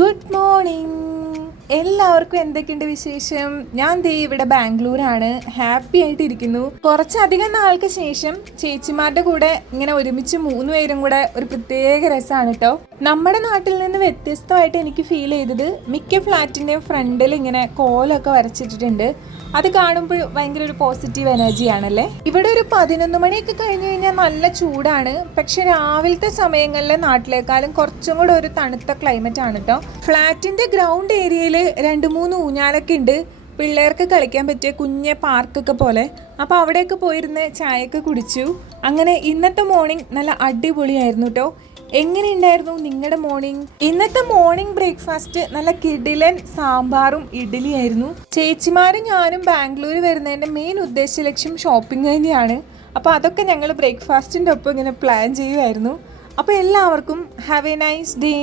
Good morning എല്ലാവർക്കും എന്തൊക്കെയുണ്ട് വിശേഷം? ഞാൻ ദേ ഇവിടെ ബാംഗ്ലൂരാണ്. ഹാപ്പി ആയിട്ട് ഇരിക്കുന്നു കുറച്ചധികം നാൾക്ക് ശേഷം ചേച്ചിമാരുടെ കൂടെ ഇങ്ങനെ ഒരുമിച്ച് മൂന്ന് പേരും കൂടെ ഒരു പ്രത്യേക രസമാണ് കേട്ടോ നമ്മുടെ നാട്ടിൽ നിന്ന് വ്യത്യസ്തമായിട്ട് എനിക്ക് ഫീൽ ചെയ്തത് മിക്ക ഫ്ലാറ്റിന്റെയും ഫ്രണ്ടിൽ ഇങ്ങനെ കോലൊക്കെ വരച്ചിട്ടിട്ടുണ്ട്. അത് കാണുമ്പോൾ ഭയങ്കര ഒരു പോസിറ്റീവ് എനർജി ആണല്ലേ? ഇവിടെ ഒരു പതിനൊന്ന് മണിയൊക്കെ കഴിഞ്ഞ് കഴിഞ്ഞാൽ നല്ല ചൂടാണ്. പക്ഷെ രാവിലത്തെ സമയങ്ങളിലെ നാട്ടിലേക്കാളും കുറച്ചും കൂടെ ഒരു തണുത്ത ക്ലൈമറ്റ് ആണ് കേട്ടോ ഫ്ലാറ്റിന്റെ ഗ്രൗണ്ട് ഏരിയയിൽ രണ്ട് മൂന്ന് ഊഞ്ഞാലൊക്കെ ഉണ്ട്. പിള്ളേർക്ക് കളിക്കാൻ പറ്റിയ കുഞ്ഞ പാർക്കൊക്കെ പോലെ. അപ്പോൾ അവിടെയൊക്കെ പോയിരുന്ന് ചായയൊക്കെ കുടിച്ചു. അങ്ങനെ ഇന്നത്തെ മോർണിംഗ് നല്ല അടിപൊളിയായിരുന്നു കേട്ടോ എങ്ങനെയുണ്ടായിരുന്നു നിങ്ങളുടെ മോർണിംഗ് ഇന്നത്തെ മോർണിംഗ് ബ്രേക്ക്ഫാസ്റ്റ് നല്ല കിടിലൻ സാമ്പാറും ഇഡ്ഡലിയായിരുന്നു. ചേച്ചിമാരും ഞാനും ബാംഗ്ലൂർ വരുന്നതിന്റെ മെയിൻ ഉദ്ദേശ ലക്ഷ്യം ഷോപ്പിംഗ് തന്നെയാണ്. അപ്പോൾ അതൊക്കെ ഞങ്ങൾ ബ്രേക്ക്ഫാസ്റ്റിന്റെ ഒപ്പം ഇങ്ങനെ പ്ലാൻ ചെയ്യുമായിരുന്നു അപ്പോൾ എല്ലാവർക്കും ഹാവ് എ നൈസ് ഡേ